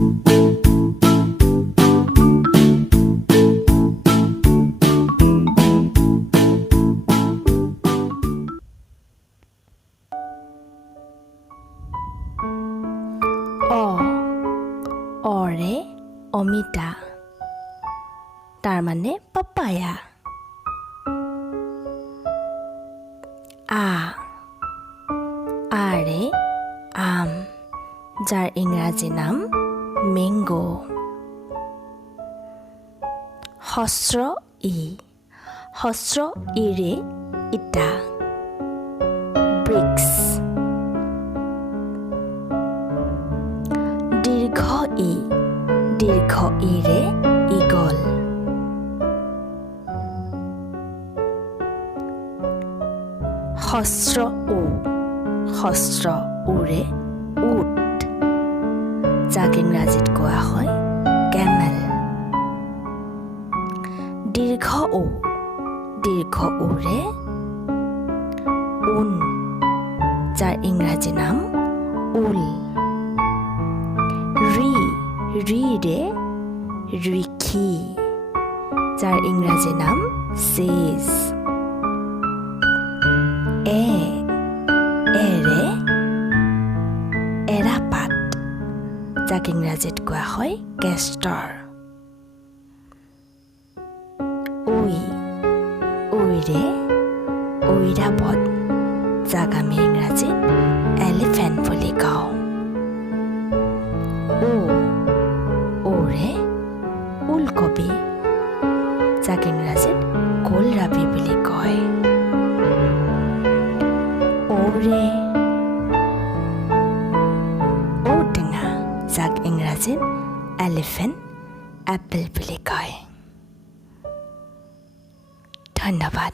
অৰে অমিতা তাৰ মানে পাপায়া আৰে আম যাৰ ইংৰাজী নাম মেংগো হস্ৰ ইৰে ইটা ব্ৰিক্স দীৰ্ঘ ইৰে ইগল হস্ৰ উৰে উট যাক ইংৰাজীত কোৱা হয় কেমেল দীৰ্ঘ উৰে ঊণ যাৰ ইংৰাজী নাম উল ৰিৰে ৰিখি যাৰ ইংৰাজী নাম চেজ এৰে এৰাপাত যাক ইংৰাজীত কোৱা হয় কেষ্টৰ ঐৰে ঐৰাবত যাক আমি ইংৰাজীত এলিফেণ্ট বুলি কওঁ ওৰে ওলকবি যাক ইংৰাজীত কোলৰাবি বুলি কয় ওৰে ঔটেঙা যাক ইংৰাজীত এলিফেণ্ট এপল বুলি কয় ধন্যবাদ